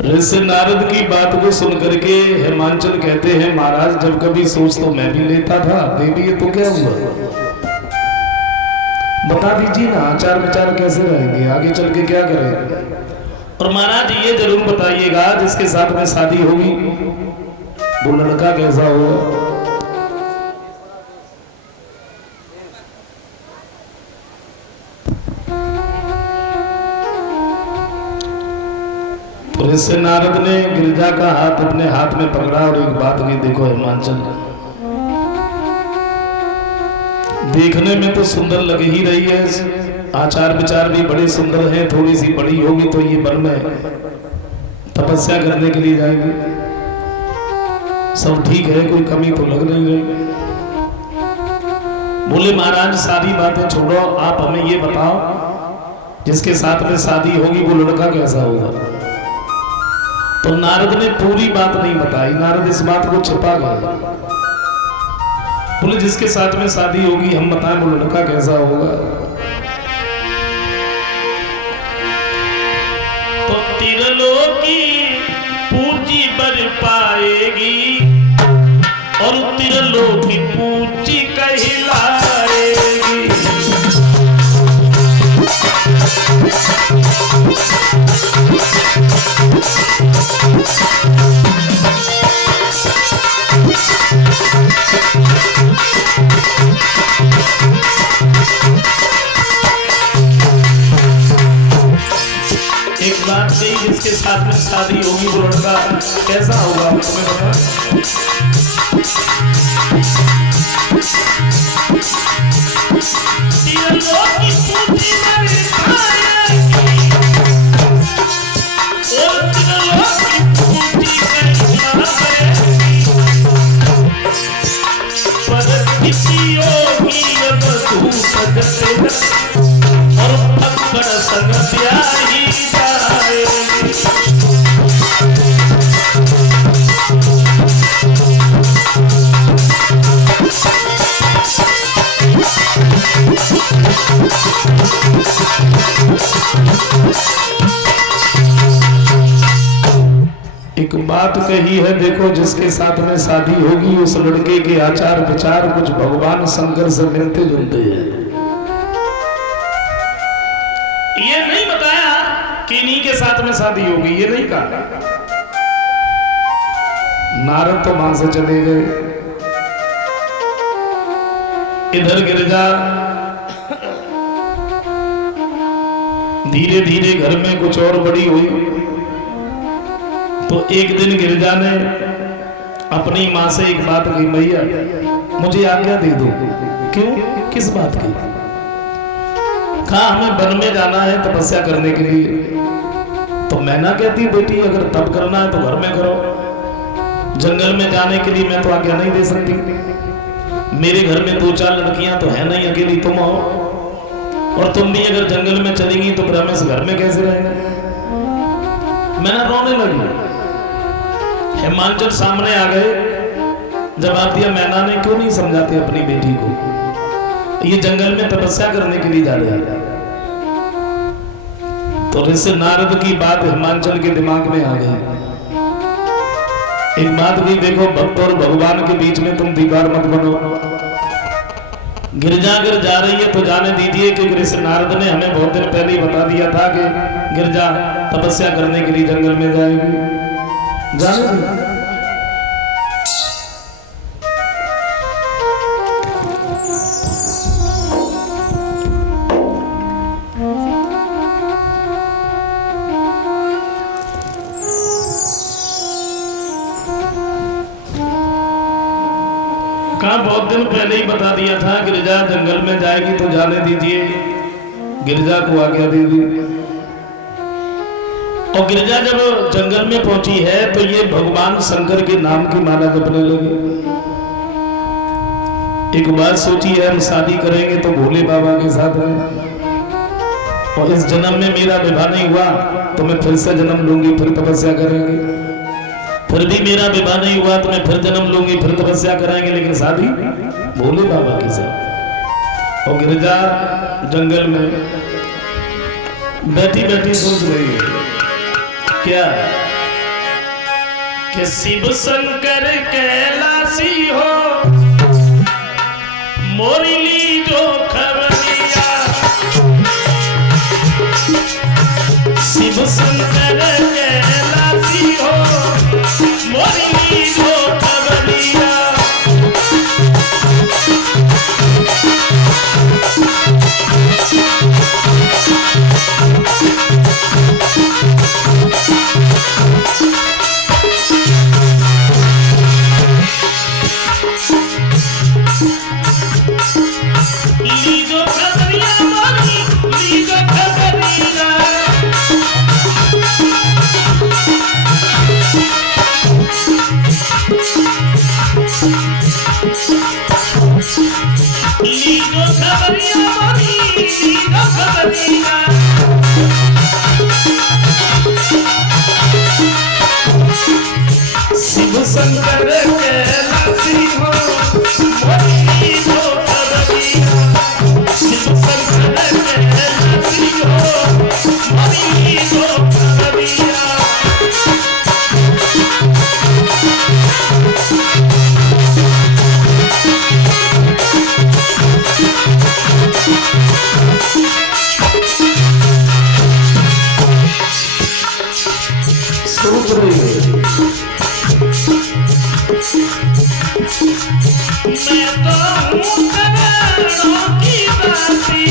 ऋषि नारद की बात को सुन करके हिमांचल कहते हैं महाराज जब कभी सोच तो मैं भी लेता था, दे दिए तो क्या हुआ, बता दीजिए ना आचार विचार कैसे रहेंगे, आगे चल के क्या करें। और महाराज ये जरूर बताइएगा जिसके साथ में शादी होगी वो लड़का कैसा होगा। ऋषि नारद ने गिरिजा का हाथ अपने हाथ में पकड़ा और एक बात की, देखो हिमांचल देखने में तो सुंदर लग ही रही है, आचार विचार भी बड़े सुंदर हैं, थोड़ी सी बड़ी होगी तो ये वन में तपस्या करने के लिए जाएंगे, सब ठीक है, कोई कमी तो लग नहीं रही। बोले महाराज सारी बातें छोड़ो, आप हमें ये बताओ जिसके साथ में शादी होगी वो लड़का कैसा होगा। तो नारद ने पूरी बात नहीं बताई, नारद इस बात को छिपा गए। बोले जिसके साथ में शादी होगी हम बताएं वो लड़का कैसा होगा। तो त्रिलोकी पूजी बर पाएगी और त्रिलोकी पूजी कहलाएगी। एक बात नहीं, जिसके साथ में शादी होगी वो लड़का कैसा होगा तुम्हें पता। एक बात कही है, देखो जिसके साथ में शादी होगी उस लड़के के आचार विचार कुछ भगवान शंकर से मिलते जुलते हैं। ये नहीं बताया कि इन्हीं के साथ में शादी होगी, ये नहीं कहा। नारद तो वहां से चले गए, इधर गिरिजा धीरे धीरे घर में कुछ और बड़ी हुई। तो एक दिन गिरिजा ने अपनी माँ से एक बात कही, मैया मुझे आज्ञा दे दो। क्यों, किस बात की। कहा हमें वन में जाना है तपस्या करने के लिए। तो मैना कहती बेटी अगर तप करना है तो घर में करो, जंगल में जाने के लिए मैं तो आज्ञा नहीं दे सकती, मेरे घर में 2-4 लड़कियां तो है नहीं, अकेली तुम हो, और तुम भी अगर जंगल में चलेगी तो फिर हम इस घर में कैसे रहेंगे। मैंने रोने लगी। हिमांचल सामने आ गए, जवाब दिया मैना ने क्यों नहीं समझाते अपनी बेटी को, ये जंगल में तपस्या करने के लिए जा रहे हैं। तो ऋषि नारद की बात हिमांचल के दिमाग में आ गई। एक बात भी देखो, भक्त और भगवान के बीच में तुम दीवार मत बनो। गिरजा अगर जा रही है तो जाने दीजिए, क्योंकि ऋषि नारद ने हमें बहुत दिन पहले ही बता दिया था कि गिरजा तपस्या करने के लिए जंगल में जाएगी। जाने कहा बहुत दिन पहले ही बता दिया था गिरिजा जंगल में जाएगी तो जाने दीजिए। गिरिजा को आज्ञा दे दी। और गिरिजा जब जंगल में पहुंची है तो ये भगवान शंकर के नाम की माला जपने लगी। एक बात सोची है, हम शादी करेंगे तो भोले बाबा के साथ में, और इस जन्म में मेरा विवाह नहीं हुआ तो मैं फिर से जन्म लूंगी, फिर तपस्या करेंगे, फिर भी मेरा विवाह नहीं हुआ तो मैं फिर जन्म लूंगी, फिर तपस्या करेंगे, लेकिन शादी भोले बाबा के साथ। और गिरिजा जंगल में बैठी बैठी सोच रही है क्या कि शिव शंकर कैलाशी हो मोरी ली जो खबरिया। शिव शंकर कैलाशी हो मोरी ली जो खबरिया। लीजो खबरिया मोरी लीजो खबरिया। लीजो खबरिया मोरी लीजो खबरिया। शिव शंकर कैलाशी हो मोरी लीजो खबरिया। शिव शंकर कैलाशी हो मोरी लीजो खबरिया। मैं तो हूँ करोड़ों की दासी।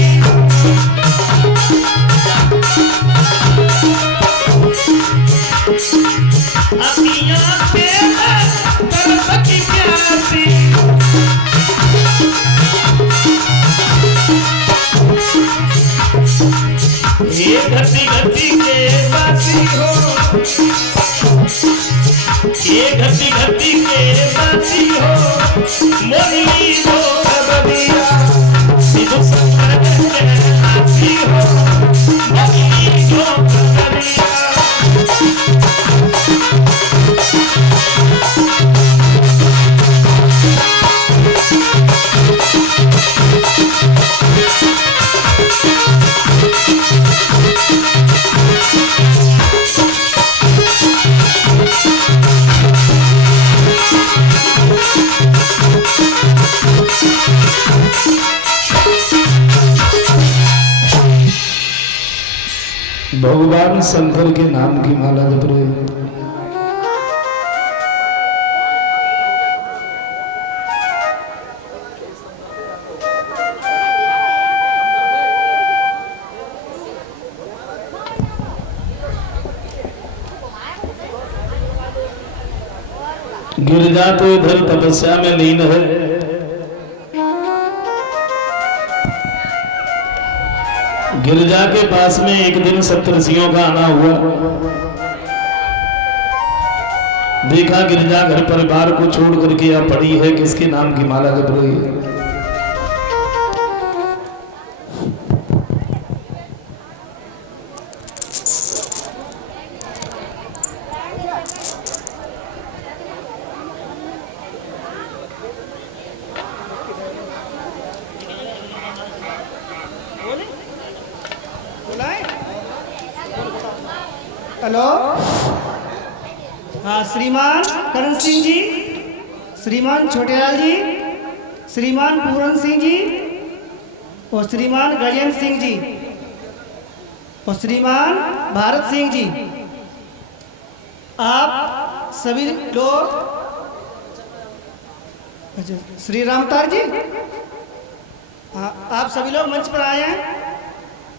अखियाँ पे तरस की प्यासी। ये घटी घटी के बासी हो ये घटी घटी के बासी हो मोरी लीजो खबरिया। शिव शंकर कैलाशी हो मोरी लीजो खबरिया। भगवान शंकर के नाम की माला जप रहे। गिरजा तो इधर तपस्या में लीन है। गिरजा के पास में एक दिन सप्तऋषियों का आना हुआ। देखा गिरजा घर परिवार को छोड़ करके यह पड़ी है, किसके नाम की माला जप रही है। हेलो, हाँ, श्रीमान करण सिंह जी, श्रीमान छोटेलाल जी, श्रीमान पूरन सिंह जी और श्रीमान गजेंद्र सिंह जी और श्रीमान भारत सिंह जी, आप सभी लोग। अच्छा, श्री रामतार जी, हाँ, आप सभी लोग मंच पर आए हैं।